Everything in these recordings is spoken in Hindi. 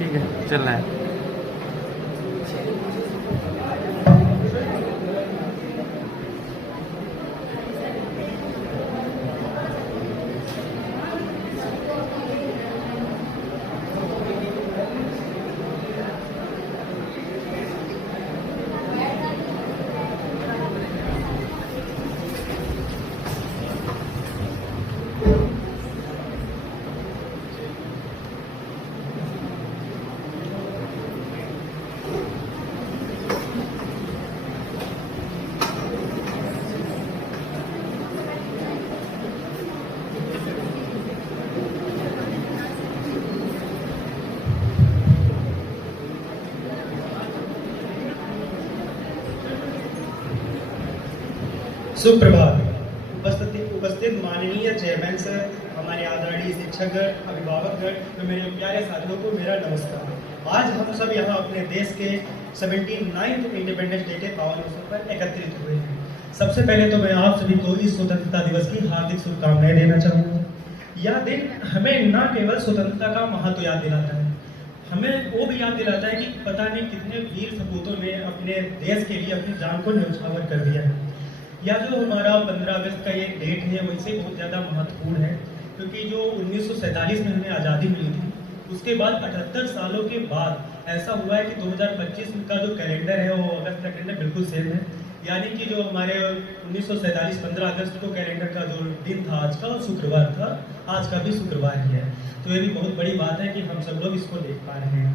ठीक है, चल रहा है। सुप्रभात। उपस्थित माननीय चेयरमैन सर, हमारे आदरणीय शिक्षकगण, अभिभावकगण, तो मेरे प्यारे साथियों को मेरा नमस्कार। आज हम सब यहाँ अपने देश के 79वें इंडिपेंडेंस डे के पावन अवसर पर एकत्रित हुए हैं। सबसे पहले तो मैं आप सभी को इस स्वतंत्रता दिवस की हार्दिक शुभकामनाएं देना चाहूँगा। यह दिन हमें न केवल स्वतंत्रता का महत्व याद दिलाता है, हमें वो भी याद दिलाता है कि पता नहीं कितने वीर सपूतों ने अपने देश के लिए अपनी जान को न्यौछावर कर दिया है। या जो हमारा 15 अगस्त का ये डेट है वैसे बहुत ज़्यादा महत्वपूर्ण है, क्योंकि जो 1947 में हमें आज़ादी मिली थी, उसके बाद 78 सालों के बाद ऐसा हुआ है कि 2025 का जो कैलेंडर है वो अगस्त का कैलेंडर बिल्कुल सेम है। यानी कि जो हमारे 1947 15 अगस्त को कैलेंडर का जो दिन था आज का, वो शुक्रवार था, आज का भी शुक्रवार ही है। तो ये भी बहुत बड़ी बात है कि हम सब लोग इसको देख पा रहे हैं।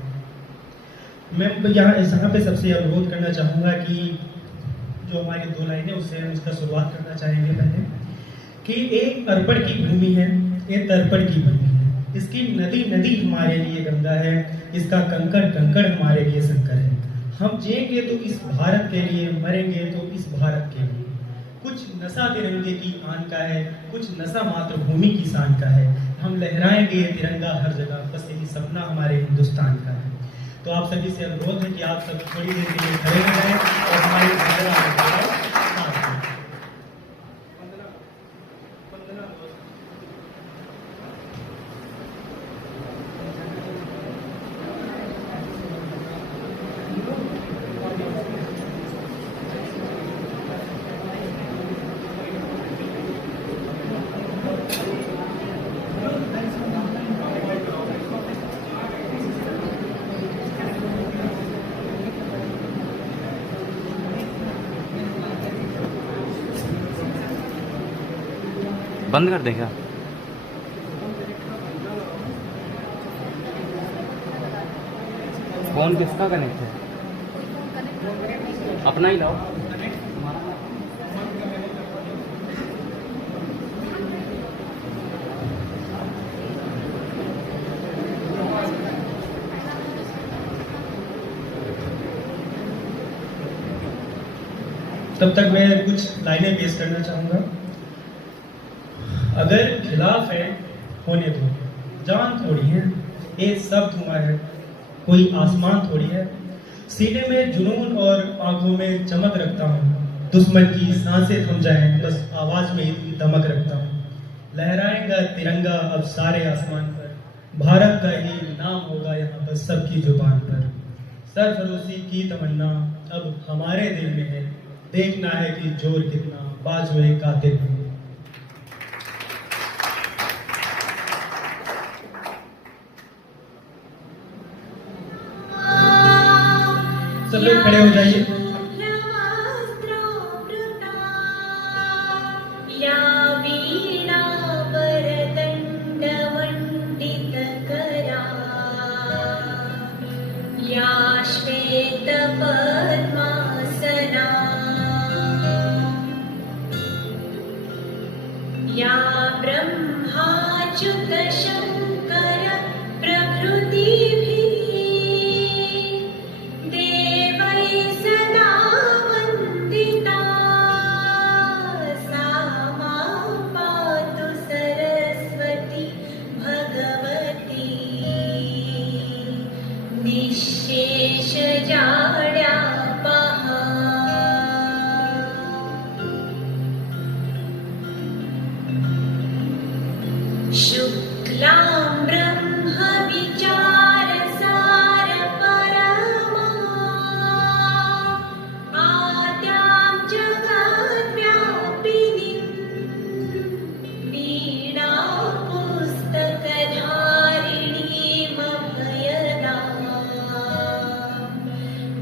मैं यहाँ पे सबसे अनुरोध करना चाहूँगा कि जो हमारी 2 लाइनें उससे हम इसका शुरुआत करना चाहेंगे पहले कि एक अर्पण की भूमि है, एक तर्पण की भूमि है। इसकी नदी नदी हमारे लिए गंगा है, इसका कंकड़ कंकड़ हमारे लिए शंकर है। हम जिएंगे तो इस भारत के लिए, मरेंगे तो इस भारत के लिए। कुछ नशा तिरंगे की आन का है, कुछ नशा मातृभूमि की शान का है। हम लहराएंगे तिरंगा हर जगह, बस यही सपना हमारे हिंदुस्तान का है। तो आप सभी से अनुरोध है कि आप सब थोड़ी देर के लिए खड़े हो जाएं और हमारी बंद कर देगा। फोन किसका कनेक्ट है? अपना ही लाओ। तब तक मैं कुछ लाइनें पेश करना चाहूँगा। अगर खिलाफ है होने दो, जान थोड़ी है, ये सब धुआं है, कोई आसमान थोड़ी है। सीने में जुनून और आंखों में चमक रखता हूँ, दुश्मन की सांसें थम जाएं, बस आवाज में इतनी दमक रखता हूँ। लहराएगा तिरंगा अब सारे आसमान पर, भारत का ही नाम होगा यहाँ पर सबकी जुबान पर। सरफरोशी की तमन्ना अब हमारे दिल में है, देखना है कि जोर कितना बाजुए कातिल में। सब लोग खड़े हो जाइए। या ब्रह्माच्युत शंकर प्रभृतिभिः देवैः सदा वन्दिता, सा मां पातु सरस्वती भगवती निःशेष जाड्या पहा शुक्लां ब्रह्म विचार सार परमा आद्यां जगद्व्यापिनीं वीणा पुस्तकधारिणीमभयदां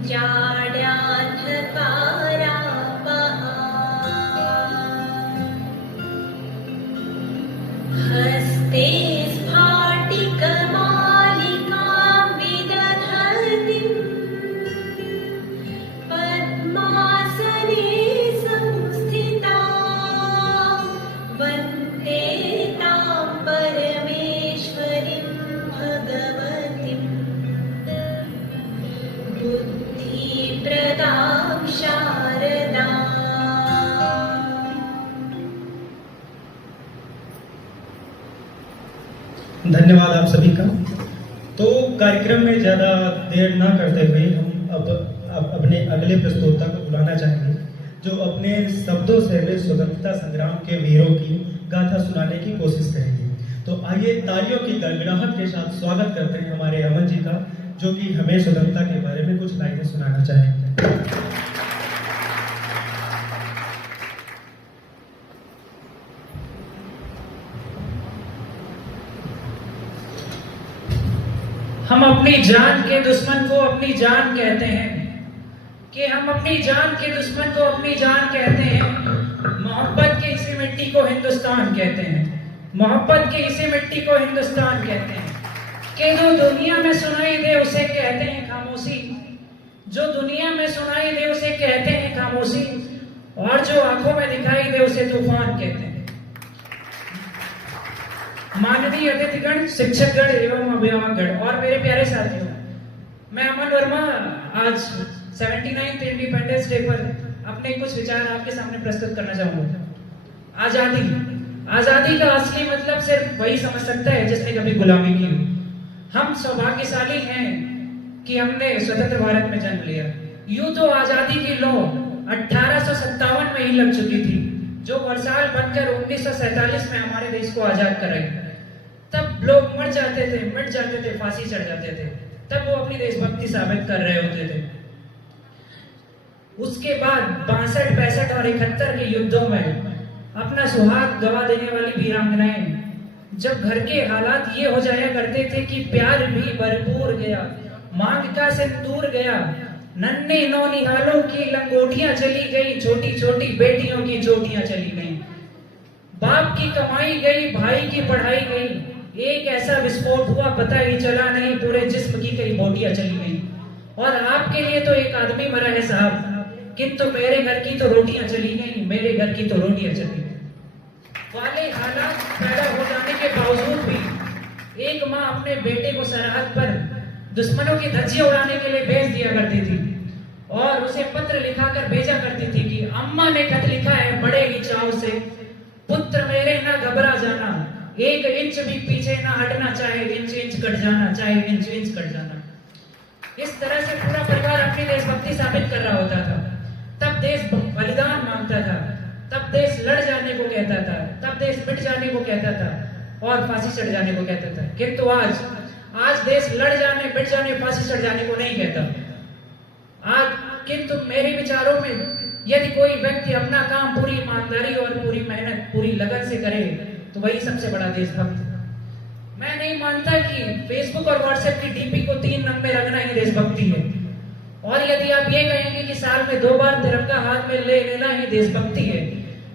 जाड्यान्धकारापहा हस्ते स्फाटिकमालिकां विदधतीं पद्मासने संस्थितां वन्दे तां परमेश्वरीं भगवतीं बुद्धिप्रदां शारदाम्। धन्यवाद आप सभी का। तो कार्यक्रम में ज़्यादा देर ना करते हुए हम अब अपने अगले प्रस्तोता को बुलाना चाहेंगे, जो अपने शब्दों से हमें स्वतंत्रता संग्राम के वीरों की गाथा सुनाने की कोशिश करेंगे। तो आइए तालियों की गड़गड़ाहट के साथ स्वागत करते हैं हमारे अमन जी का, जो कि हमें स्वतंत्रता के बारे में कुछ लाइनें सुनाना चाहेंगे। हम अपनी जान के दुश्मन को अपनी जान कहते हैं, कि हम अपनी जान के दुश्मन को अपनी जान कहते हैं। मोहब्बत के इसी मिट्टी को हिंदुस्तान कहते हैं, मोहब्बत के इसी मिट्टी को हिंदुस्तान कहते हैं। कि जो दुनिया में सुनाई दे उसे कहते हैं खामोशी, जो दुनिया में सुनाई दे उसे कहते हैं खामोशी, और जो आंखों में दिखाई दे उसे तूफान कहते हैं। माननीय अतिथिगण, शिक्षकगण एवं अभिभावकगण और मेरे प्यारे साथियों, मैं अमन वर्मा आज 79th इंडिपेंडेंस डे पर अपने कुछ विचार आपके सामने प्रस्तुत करना चाहूंगा। आजादी, आजादी का असली मतलब सिर्फ वही समझ सकता है जिसने कभी गुलामी की। हम सौभाग्यशाली हैं कि हमने स्वतंत्र भारत में जन्म लिया। यूं तो आजादी की लौ 1857 में ही लग चुकी थी, जो वर्षाल बनकर 1947 में हमारे देश को आजाद कराई। तब लोग मर जाते थे, मिट जाते थे, फांसी चढ़ जाते थे, तब वो अपनी देशभक्ति साबित कर रहे होते थे। उसके बाद 62, 65 और 71 के युद्धों में अपना सुहाग गवा देने वाली वीरांगनाएं, जब घर के हालात ये हो जाया करते थे कि प्यार भी भरपूर गया, मांग का सिंदूर गया, नन्हे नौनिहालों की लंगोटियां चली गई, छोटी छोटी बेटियों की चोटियां चली गई, बाप की कमाई गई, भाई की पढ़ाई गई, एक ऐसा विस्फोट हुआ पता ही चला नहीं, पूरे जिस्म की कई बोटियां चली गई। और आपके लिए तो एक आदमी मरा है साहब, किंतु मेरे घर की तो रोटियां चली गई, मेरे घर की तो रोटियां चली गई। वाले हालात पैदा हो जाने के बावजूद भी एक माँ अपने बेटे को सरहद पर दुश्मनों की धज्जियां उड़ाने के लिए भेज दिया करती थी, और उसे पत्र लिखाकर भेजा करती थी कि अम्मा ने खत लिखा है बड़े ही चाव से, पुत्र मेरे ना घबरा जाना, 1 इंच भी पीछे ना हटना, चाहे इंच इंच कट जाना, चाहे इंच इंच कट जाना। इस तरह से पूरा परिवार अपनी देशभक्ति साबित कर रहा होता था। तब देश बलिदान मांगता था, तब देश लड़ जाने को कहता था, तब देश मिट जाने को कहता था और फांसी चढ़ जाने को कहता था। किंतु आज देश लड़ जाने, मिट जाने, फांसी चढ़ जाने को नहीं कहता। आज किंतु मेरे विचारों में यदि कोई व्यक्ति अपना काम पूरी ईमानदारी और पूरी मेहनत, पूरी लगन से करे तो वही सबसे बड़ा देशभक्त। मैं नहीं मानता कि फेसबुक और व्हाट्सएप की डीपी को 3 रंग में रंगना ही देशभक्ति है। और यदि आप ये कहेंगे कि साल में 2 बार तिरंगा हाथ में ले लेना ही देशभक्ति है,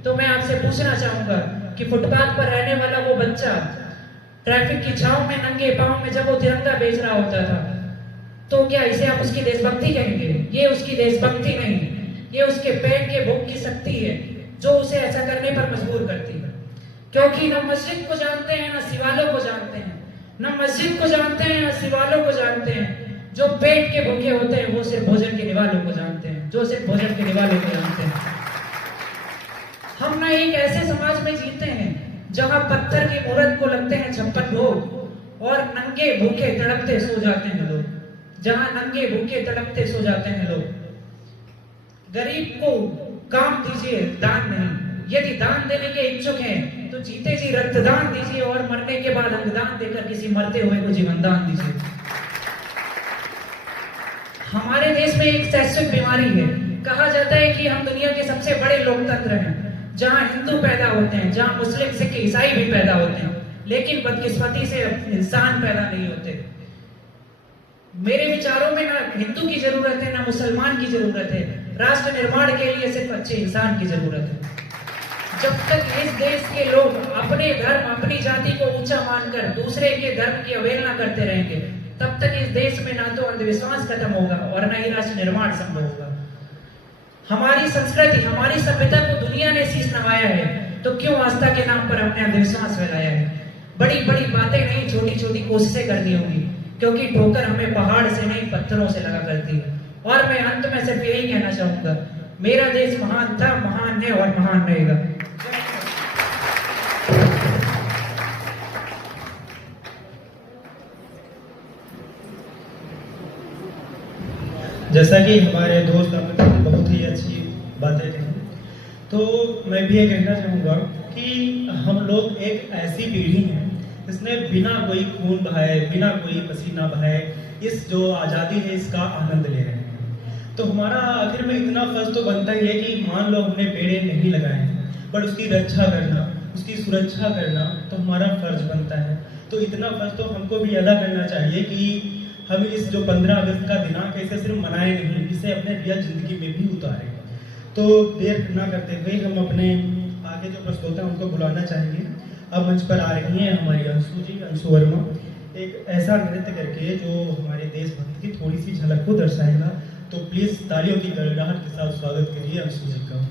तो मैं आपसे पूछना चाहूंगा कि फुटपाथ पर रहने वाला वो बच्चा ट्रैफिक की छांव में नंगे पांव में जब वो तिरंगा बेच रहा होता था, तो क्या इसे आप उसकी देशभक्ति कहेंगे? ये उसकी देशभक्ति नहीं, ये उसके पेट के भूख की शक्ति है जो उसे ऐसा करने पर मजबूर करती है। क्योंकि न मस्जिद को जानते हैं, न शिवालयों को जानते हैं, न मस्जिद को जानते हैं, न शिवालयों को जानते हैं। जो पेट के भूखे होते हैं वो सिर्फ भोजन के निवालों को जानते हैं, जो सिर्फ भोजन के निवालों को जानते हैं। हम ना एक ऐसे समाज में जीते हैं जहां पत्थर की मूर्त को लगते हैं 56 भोग और नंगे भूखे तड़पते सो जाते हैं लोग। जहां नंगे भूखे तड़पते सो जाते हैं लोग। गरीब को काम दीजिए, दान नहीं। यदि दान देने के इच्छुक हैं तो जीते जी रक्तदान दीजिए और मरने के बाद अंगदान देकर किसी मरते हुए को जीवन दान दीजिए। हमारे देश में एक वैश्विक बीमारी है। कहा जाता है कि हम दुनिया के सबसे बड़े लोकतंत्र हैं, जहां हिंदू पैदा होते हैं, जहां मुस्लिम, सिख, ईसाई भी पैदा होते हैं, लेकिन बदकिस्मती से इंसान पैदा नहीं होते। मेरे विचारों में ना हिंदू की जरूरत है ना मुसलमान की जरूरत है। राष्ट्र निर्माण के लिए सिर्फ अच्छे इंसान की जरूरत है। जब तक इस देश के लोग अपने धर्म, अपनी जाति को ऊंचा मानकर दूसरे के धर्म की अवहेलना करते रहेंगे, तब तक इस देश में ना तो अंधविश्वास खत्म होगा और ना ही राष्ट्र निर्माण संभव होगा। हमारी संस्कृति, हमारी सभ्यता को दुनिया ने शीश नवाया है, तो क्यों आस्था के नाम पर हमने अंधविश्वास फैलाया है? बड़ी बड़ी बातें नहीं, छोटी छोटी कोशिशें करनी होगी, क्योंकि ठोकर हमें पहाड़ से नहीं पत्थरों से लगा करती है। और मैं अंत में सिर्फ यही कहना चाहूंगा, मेरा देश महान था, महान है और महान रहेगा। जैसा कि हमारे दोस्त अमित ने बहुत ही अच्छी बातें कही, तो मैं भी ये कहना चाहूँगा कि हम लोग एक ऐसी पीढ़ी है जिसने बिना कोई खून बहाए, बिना कोई पसीना बहाए इस जो आज़ादी है इसका आनंद ले रहे हैं। तो हमारा आखिर में इतना फर्ज तो बनता ही है कि मान लो हमने पेड़ नहीं लगाए हैं, पर उसकी रक्षा करना, उसकी सुरक्षा करना तो हमारा फर्ज बनता है। तो इतना फर्ज तो हमको भी अदा करना चाहिए कि हम इस जो 15 अगस्त का दिनांक है इसे सिर्फ मनाए नहीं, इसे अपने रियल जिंदगी में भी उतारें। तो देर न करते हुए हम अपने आगे जो प्रस्तोता है उनको बुलाना चाहेंगे। अब मंच पर आ रही हैं हमारी अंशु जी, अंशु वर्मा, एक ऐसा नृत्य करके जो हमारे देशभक्ति की थोड़ी सी झलक को दर्शाएगा। तो प्लीज तालियों की गड़गड़ाहट के साथ स्वागत करिए अंशु जी का।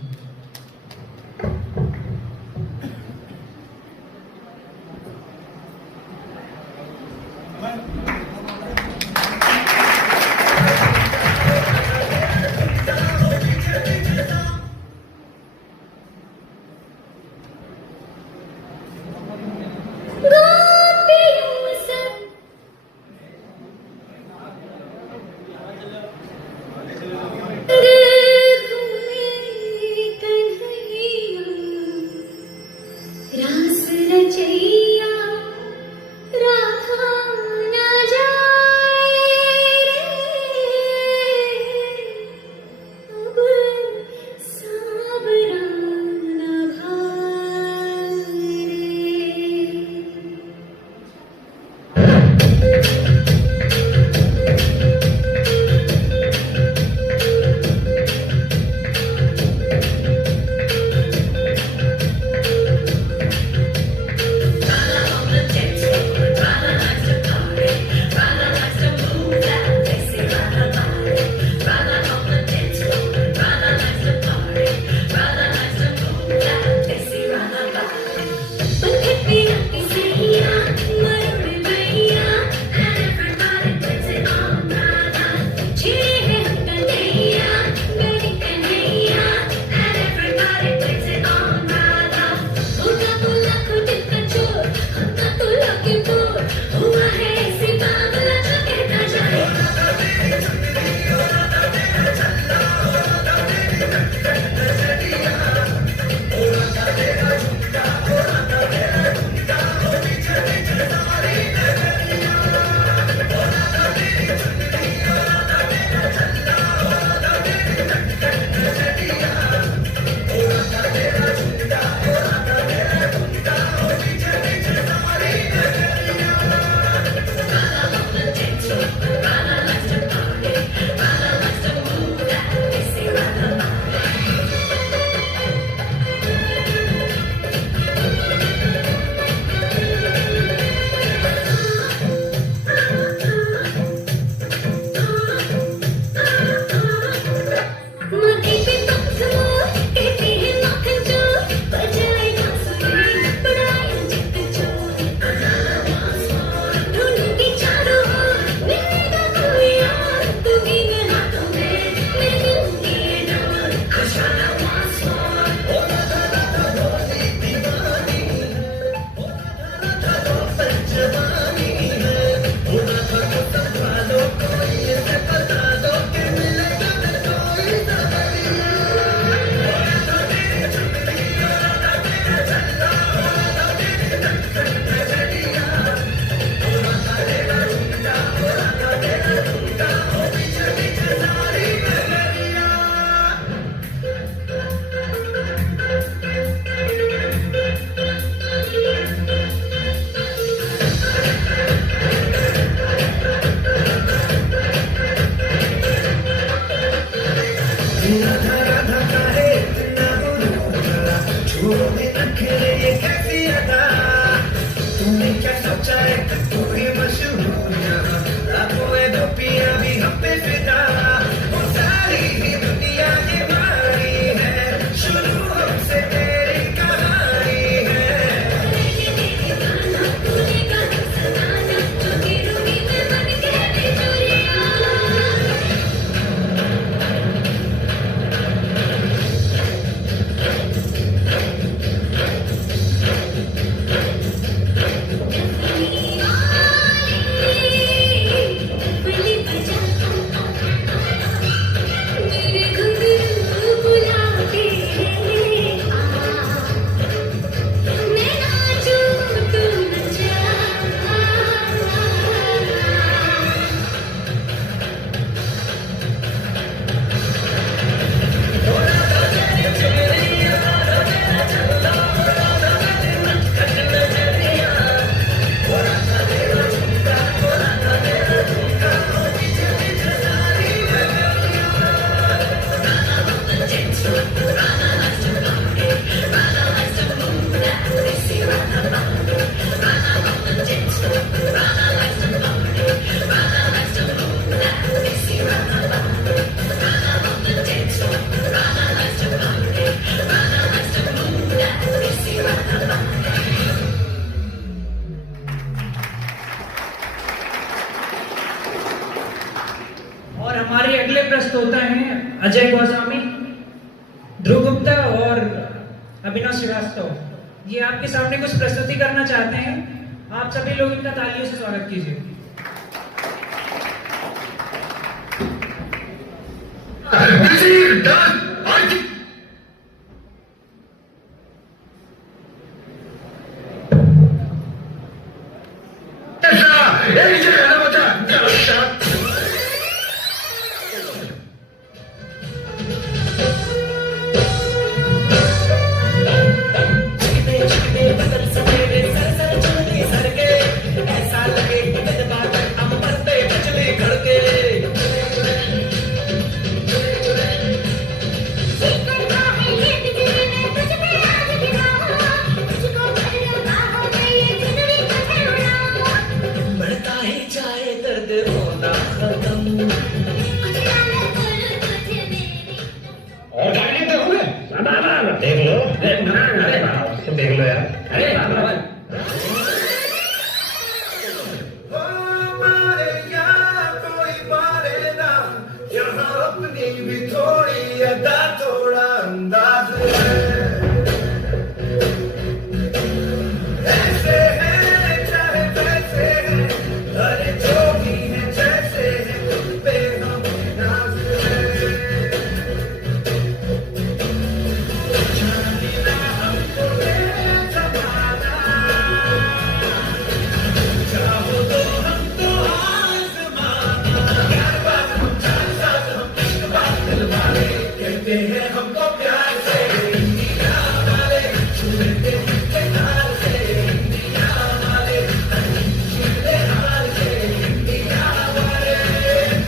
हमारे अगले प्रस्तोता हैं अजय गोस्वामी, ध्रुव गुप्ता और अभिनव श्रीवास्तव। ये आपके सामने कुछ प्रस्तुति करना चाहते हैं। आप सभी लोग इनका तालियों से स्वागत कीजिए। देख लो यार। अरे अपनी भी थोड़ी अदा थोड़ा अंदाज ऐसे है चाहे वैसे है, अरे जो भी है जैसे है तुम पे हम नाज है। जानिना हमको ये जमाना, चाहो तो हमको आज़माना। प्यार बात हम चार साथ हम इश्क बात दिलवाले, कहते हैं हमको प्यार से इंडिया वाले, छूते हैं हाल से इंडिया वाले, छूते हाल से इंडिया वाले,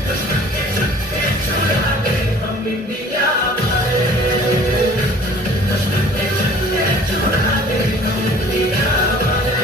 दुश्मन के छक्के छुड़ाते हम इंडिया वाले, दुश्मन के छक्के छुड़ाते हम इंडिया वाले।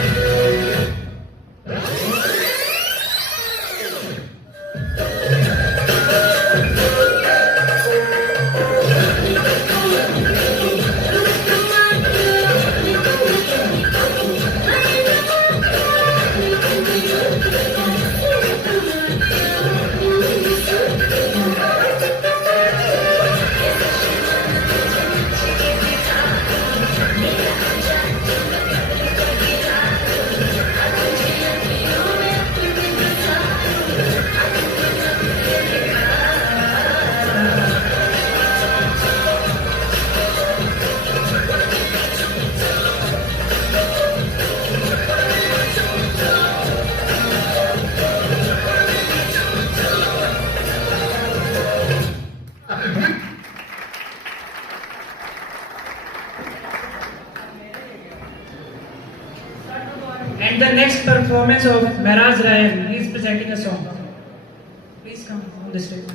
And the next performance of Mehraj Ryan, he is presenting a song. Please come on the stage.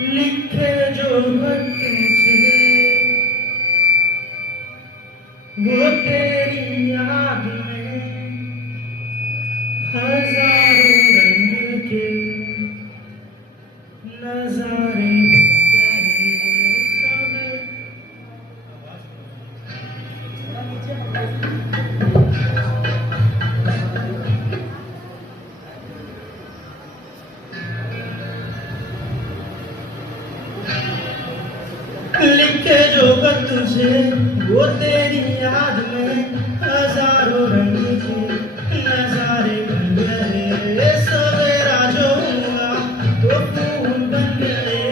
लिखे जो खत तुझे वो तेरी याद में हजारों रंग के नजारे लिखे जो खत तुझे वो तेरी याद में हजारों रंग के नजारे बन गए। सवेरा जो हुआ तो फूल बन गए,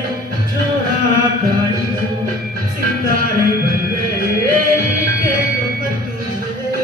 जो रात आई तो सितारे बन गए। लिखे जो खत तुझे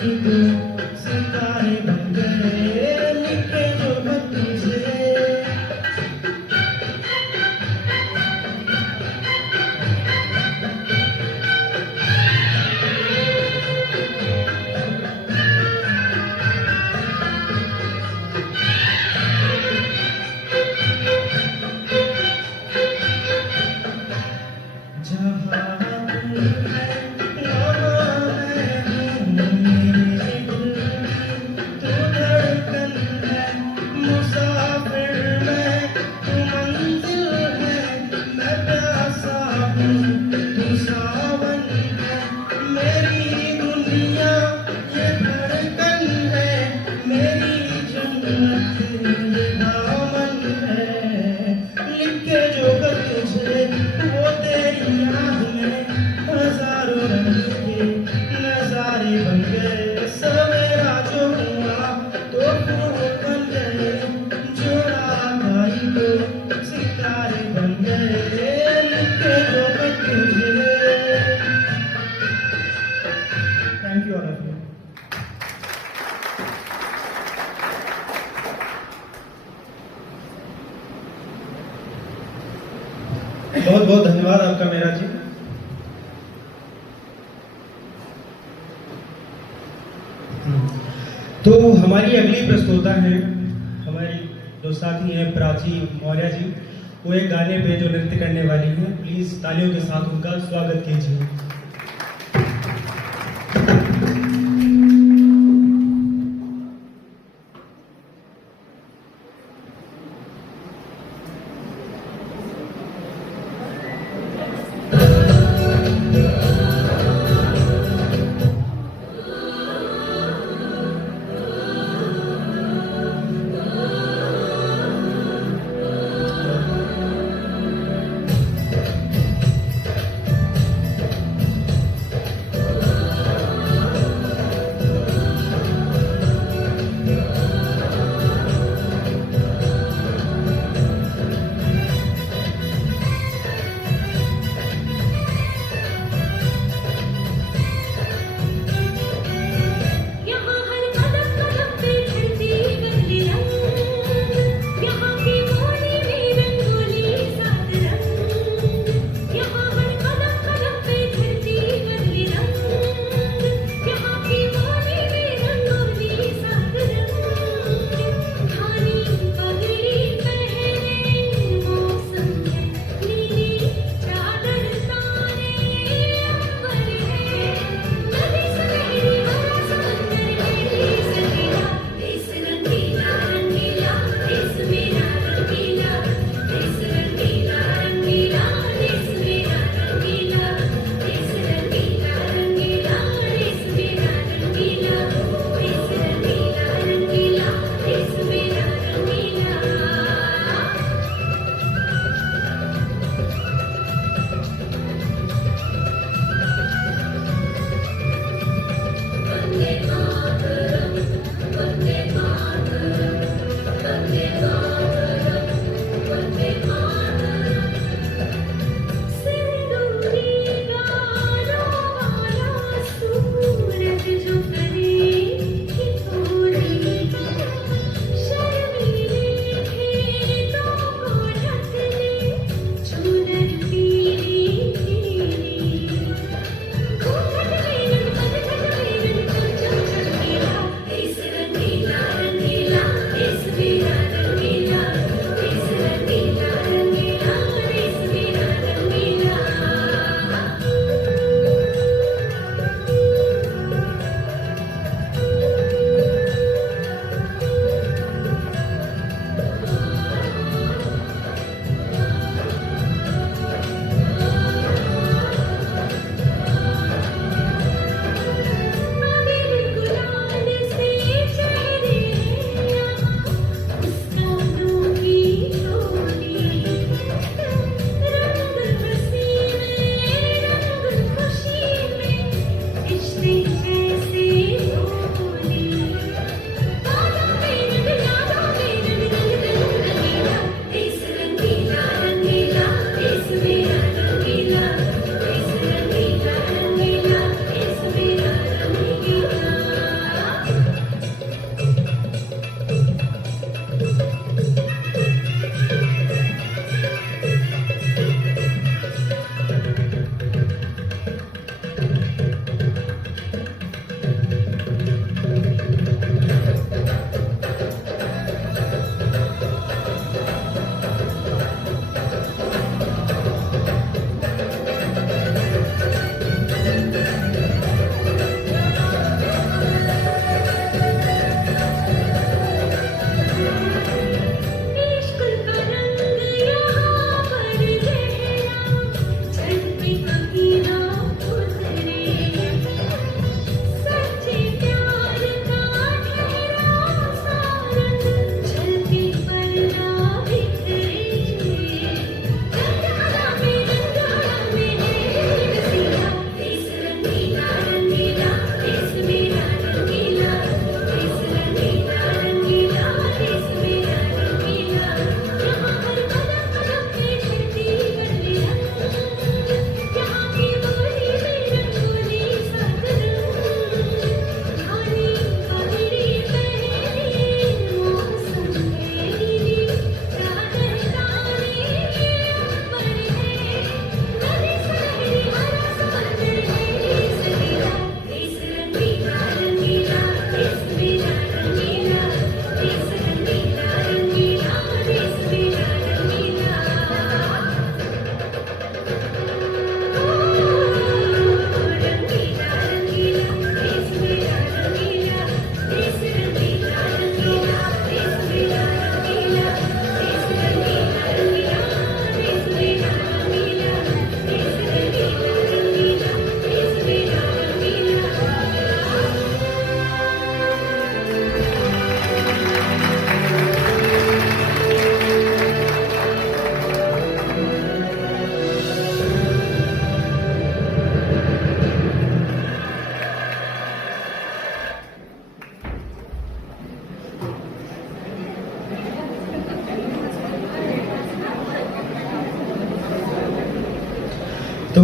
भाई को सितारे बन गए लिखे जो बत्ती से। Thank you all of you. बहुत बहुत धन्यवाद आपका मेरा जी। तो हमारी अगली प्रस्तोता है हमारी जो साथी हैं प्राची मौर्य जी। वो एक गाने पे जो नृत्य करने वाली हैं, प्लीज तालियों के साथ उनका स्वागत कीजिए।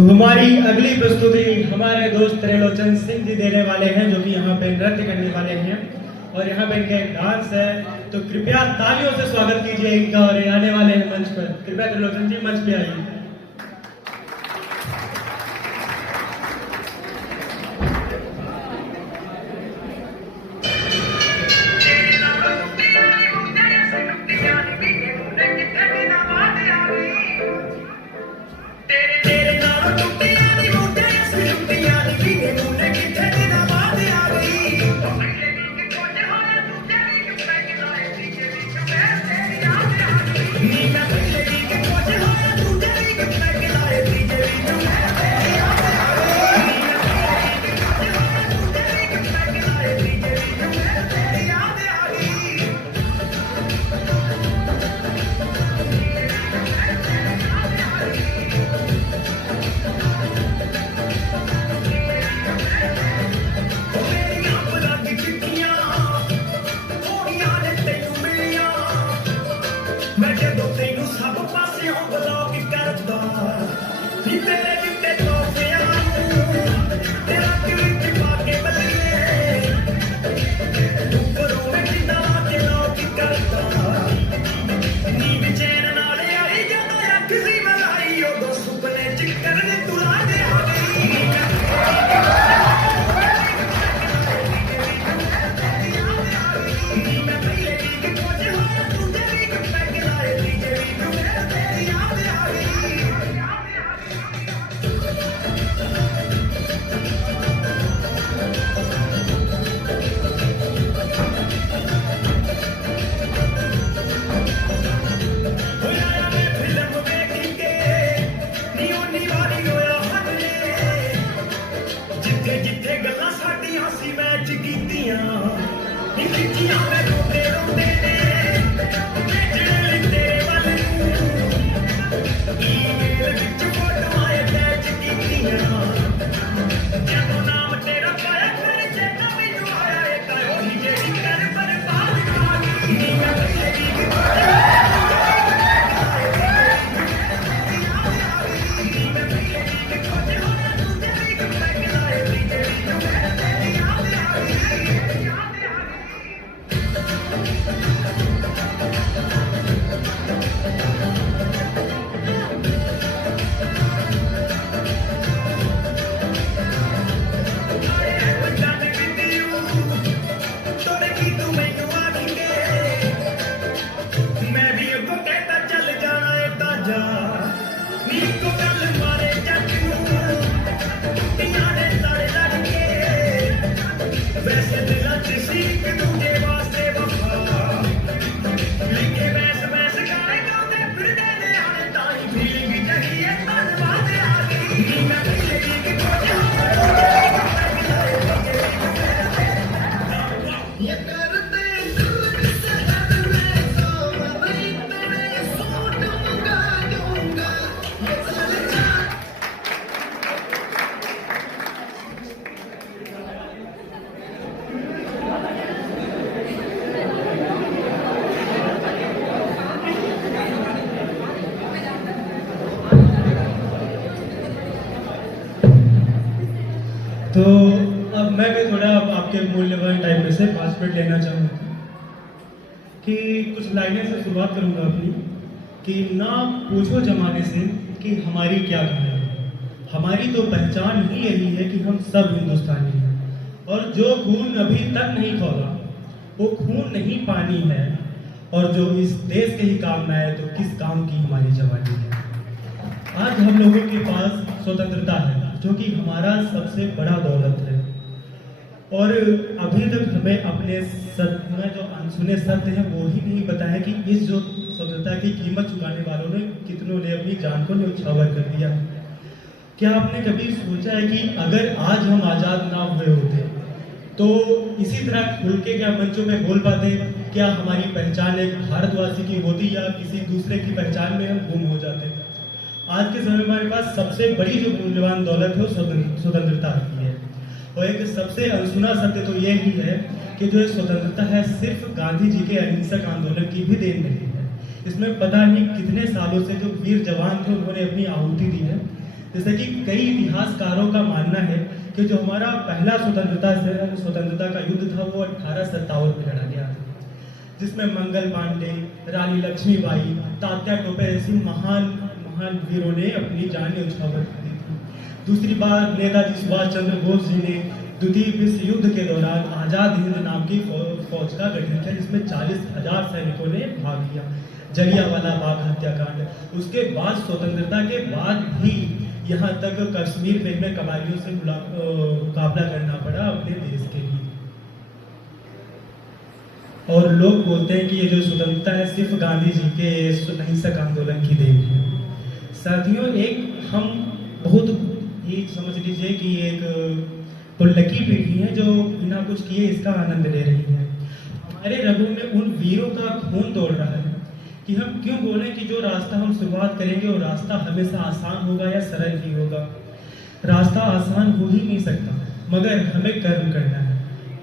हमारी अगली प्रस्तुति हमारे दोस्त त्रिलोचन सिंह जी देने वाले हैं, जो कि यहाँ पे नृत्य करने वाले हैं और यहाँ पे इनका एक डांस है। तो कृपया तालियों से स्वागत कीजिए इनका। और ये आने वाले हैं मंच पर। कृपया त्रिलोचन जी मंच पे आइए। तो अब मैं भी थोड़ा आपके मूल्यवान टाइम में से 5 मिनट लेना चाहूँगा कि कुछ लाइनें से शुरुआत करूँगा अपनी कि ना पूछो जमाने से कि हमारी क्या कहानी है, हमारी तो पहचान ही यही है कि हम सब हिंदुस्तानी हैं। और जो खून अभी तक नहीं खौला वो खून नहीं पानी है, और जो इस देश के ही काम में आए तो किस काम की हमारी जवानी है। आज हम लोगों के पास स्वतंत्रता है, जो कि हमारा सबसे बड़ा दौलत है। और अभी तक हमें अपने में जो अनसुने सत्य हैं वो ही नहीं पता है कि इस जो स्वतंत्रता की कीमत चुकाने वालों ने कितनों ने अपनी जान को न्यौछावर कर दिया। क्या आपने कभी सोचा है कि अगर आज हम आज़ाद ना हुए होते तो इसी तरह खुल के क्या मंचों में बोल पाते? क्या हमारी पहचान एक भारतवासी की होती या किसी दूसरे की पहचान में हम गुम हो जाते? आज के समय में हमारे पास सबसे बड़ी जो मूल्यवान दौलत है वो स्वतंत्रता की है। और एक सबसे अनसुना सत्य तो ये ही है कि जो स्वतंत्रता है सिर्फ गांधी जी के अहिंसक आंदोलन की भी देन नहीं है। इसमें पता नहीं कितने सालों से जो वीर जवान थे उन्होंने अपनी आहुति दी है। जैसे कि कई इतिहासकारों का मानना है कि जो हमारा पहला स्वतंत्रता का युद्ध था वो 1857 में लड़ा गया था, जिसमें मंगल पांडे, रानी लक्ष्मीबाई, तात्या टोपे जैसी महान वीरों ने अपनी जान न्यौछावर कर दी थी। दूसरी बार नेताजी सुभाष चंद्र बोस जी ने द्वितीय विश्व युद्ध के दौरान आजाद हिंद नाम की फौज का गठन किया, जिसमें 40,000 सैनिकों ने भाग लिया। जलियांवाला बाग हत्याकांड, उसके बाद स्वतंत्रता के बाद भी यहाँ तक कश्मीर में कबायलियों से मुकाबला करना पड़ा अपने देश के लिए। और लोग बोलते हैं कि ये जो स्वतंत्रता है सिर्फ गांधी जी के अहिंसक आंदोलन की देन है। साथियों, एक हम बहुत ही समझ लीजिए कि एक लकी पीढ़ी है जो बिना कुछ किए इसका आनंद ले रही है। हमारे रगों में उन वीरों का खून दौड़ रहा है कि हम क्यों बोलें कि जो रास्ता हम शुरुआत करेंगे वो रास्ता हमेशा आसान होगा या सरल ही होगा। रास्ता आसान हो ही नहीं सकता, मगर हमें कर्म करना है।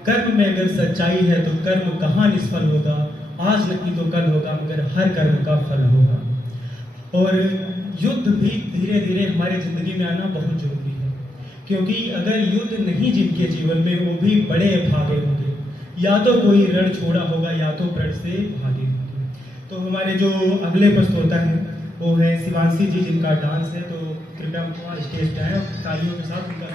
कर्म में अगर सच्चाई है तो कर्म कहाँ निष्फल होगा, आज नहीं तो कल होगा, मगर हर कर्म का फल होगा। और युद्ध भी धीरे धीरे हमारी जिंदगी में आना बहुत जरूरी है, क्योंकि अगर युद्ध नहीं जिनके जीवन में, वो भी बड़े भागे होंगे, या तो कोई रण छोड़ा होगा या तो प्रण से भागे होंगे। तो हमारे जो अगले प्रस्तोता हैं वो है शिवांशी जी, जिनका डांस है, तो कृपया उनको स्टेज पे आए और तालियों के साथ उनका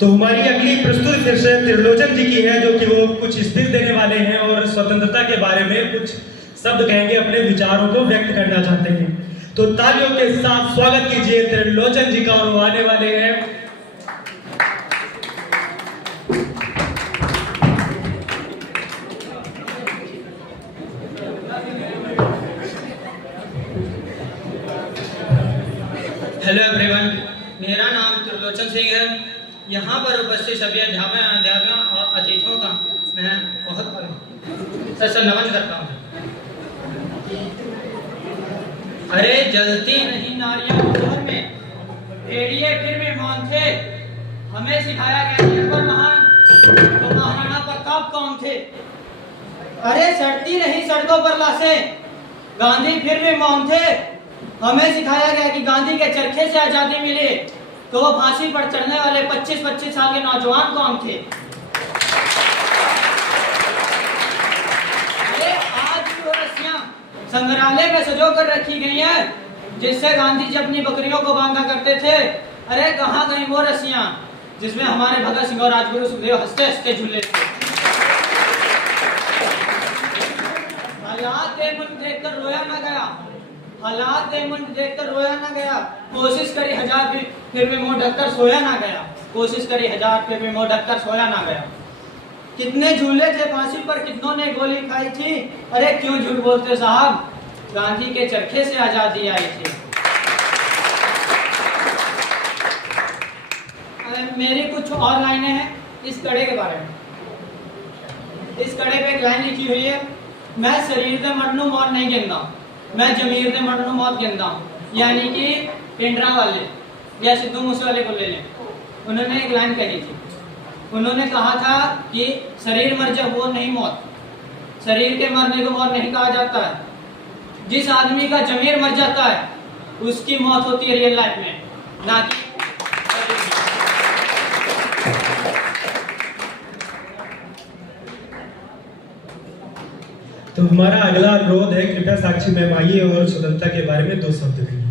तो हमारी अगली प्रस्तुति फिर से त्रिलोचन जी की है, जो कि वो कुछ स्पीच देने वाले हैं और स्वतंत्रता के बारे में कुछ शब्द कहेंगे, अपने विचारों को व्यक्त करना चाहते हैं। तो तालियों के साथ स्वागत कीजिए त्रिलोचन जी का, और वो आने वाले हैं। हेलो एवरीवन, मेरा नाम त्रिलोचन सिंह है। यहाँ पर उपस्थित सभी अध्यापकों और अतिथियों का मैं बहुत सर नमन करता हूँ। अरे जलती नहीं नारियां घर में, भेड़िए फिर भी मौन थे। हमें सिखाया गया निर्बल महान तो महाराणा प्रताप कौन थे। अरे सड़ती रही सड़कों पर लाशें, गांधी फिर भी मौन थे। हमें सिखाया गया कि गांधी के चरखे से आजादी मिली तो वो फांसी पर चढ़ने वाले 25-25 साल के नौजवान कौन थे। अरे आज भी वो रस्सियां संग्रहालय में सजो कर रखी गई हैं जिससे गांधी जी अपनी बकरियों को बांधा करते थे। अरे कहाँ गई वो रस्सियां जिसमें हमारे भगत सिंह और राजगुरु सुखदेव हंसते हंसते झूले थे। हालात देखकर रोया ना गया, हालात देखकर रोया ना गया। कोशिश करी हजार फिर भी मुंह ढककर सोया ना गया, कोशिश करी हजार फिर भी मुंह ढककर सोया ना गया। कितने झूले थे फांसी पर, कितनों ने गोली खाई थी। अरे क्यों झूठ बोलते साहब, गांधी के चरखे से आजादी आई थी। मेरी कुछ और लाइनें हैं इस कड़े के बारे में। इस कड़े पे एक लाइन लिखी हुई है, मैं शरीर दे मरनू मौत नहीं गिनता, मैं जमीर दे मरनू मौत गिनता हूँ। यानी कि पिंडरा वाले या सिद्धू मूसे वाले को ले लें, उन्होंने एक लाइन कही थी। उन्होंने कहा था कि शरीर मर जाए वो नहीं मौत, शरीर के मरने को मौत नहीं कहा जाता है। जिस आदमी का जमीर मर जाता है उसकी मौत होती है रियल लाइफ में, ना कि तो हमारा अगला अनुरोध है, कृपया साक्षी मैम आइए और स्वतंत्रता के बारे में 2 शब्द कहिए।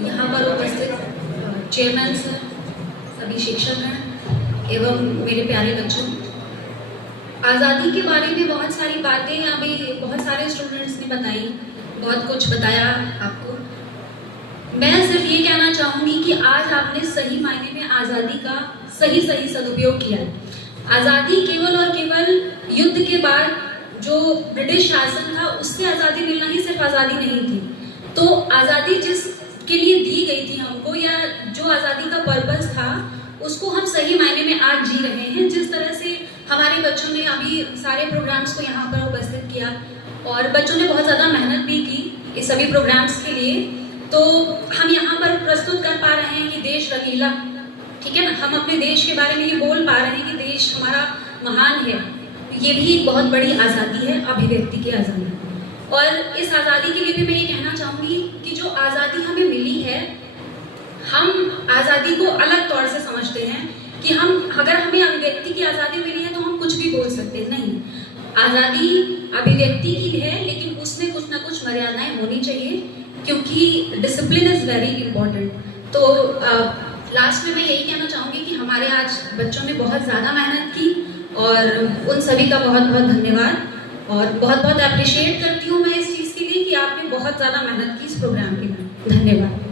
यहाँ पर उपस्थित चेयरमैन सर, सभी शिक्षकगण एवं मेरे प्यारे बच्चों, आज़ादी के बारे में बहुत सारी बातें अभी बहुत सारे स्टूडेंट्स ने बताई, बहुत कुछ बताया आपको। मैं सिर्फ ये कहना चाहूँगी कि आज आपने सही मायने में आज़ादी का सही सदुपयोग किया। आज़ादी केवल और केवल युद्ध के बाद जो ब्रिटिश शासन था उससे आज़ादी मिलना ही सिर्फ आज़ादी नहीं थी। तो आज़ादी जिसके लिए दी गई थी हमको, या जो आज़ादी का पर्पस था, उसको हम सही मायने में आज जी रहे हैं। जिस तरह से हमारे बच्चों ने अभी सारे प्रोग्राम्स को यहाँ पर उपस्थित किया और बच्चों ने बहुत ज़्यादा मेहनत भी की इस सभी प्रोग्राम्स के लिए, तो हम यहाँ पर प्रस्तुत कर पा रहे हैं कि देश रंगीला, ठीक है ना, हम अपने देश के बारे में ये बोल पा रहे हैं कि देश हमारा महान है। ये भी एक बहुत बड़ी आज़ादी है, अभिव्यक्ति की आज़ादी। और इस आज़ादी के लिए भी मैं ये कहना चाहूँगी कि जो आज़ादी हमें मिली है, हम आज़ादी को अलग तौर से समझते हैं कि हम, अगर हमें अभिव्यक्ति की आज़ादी मिली है तो हम कुछ भी बोल सकते हैं। नहीं, आज़ादी अभिव्यक्ति की है, लेकिन उसमें कुछ ना कुछ मर्यादाएं होनी चाहिए, क्योंकि डिसिप्लिन इज़ वेरी इंपॉर्टेंट। तो लास्ट में मैं यही कहना चाहूँगी कि हमारे आज बच्चों ने बहुत ज़्यादा मेहनत की और उन सभी का बहुत बहुत धन्यवाद, और बहुत बहुत अप्रिशिएट करती हूँ मैं इस चीज़ के लिए कि आपने बहुत ज़्यादा मेहनत की इस प्रोग्राम के लिए। धन्यवाद।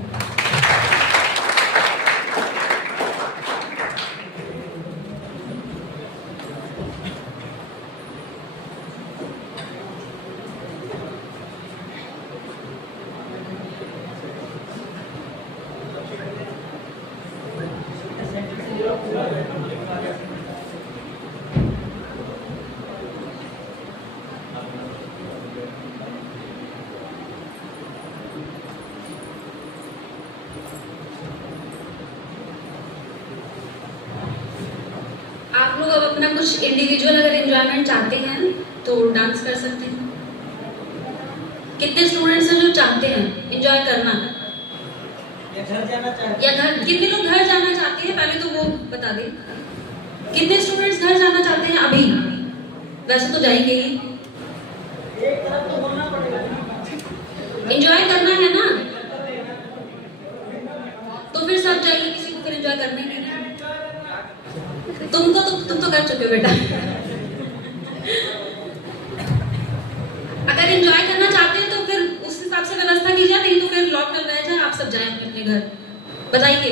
आप लोग अब अपना कुछ इंडिविजुअल अगर एंजॉयमेंट चाहते हैं तो डांस कर सकते हैं। कितने स्टूडेंट्स हैं जो चाहते हैं एंजॉय करना, या घर जाना चाहते या घर, कितने लोग घर जाना चाहते हैं पहले तो वो बता दें। कितने स्टूडेंट्स घर जाना चाहते हैं अभी? वैसे तो जाएंगे ही। एक तरफ तो बोलना पड़ेगा। एंजॉय करना है ना, तो फिर सब जाइए, किसी को फिर एंजॉय करना ही नहीं है। तुम तो कर चुके हो बेटा। अगर एंजॉय करना चाहते हैं तो फिर उस हिसाब से व्यवस्था की जाए, नहीं तो फिर लॉकडाउन रह जाए, आप सब जाएं अपने अपने घर। बताइए।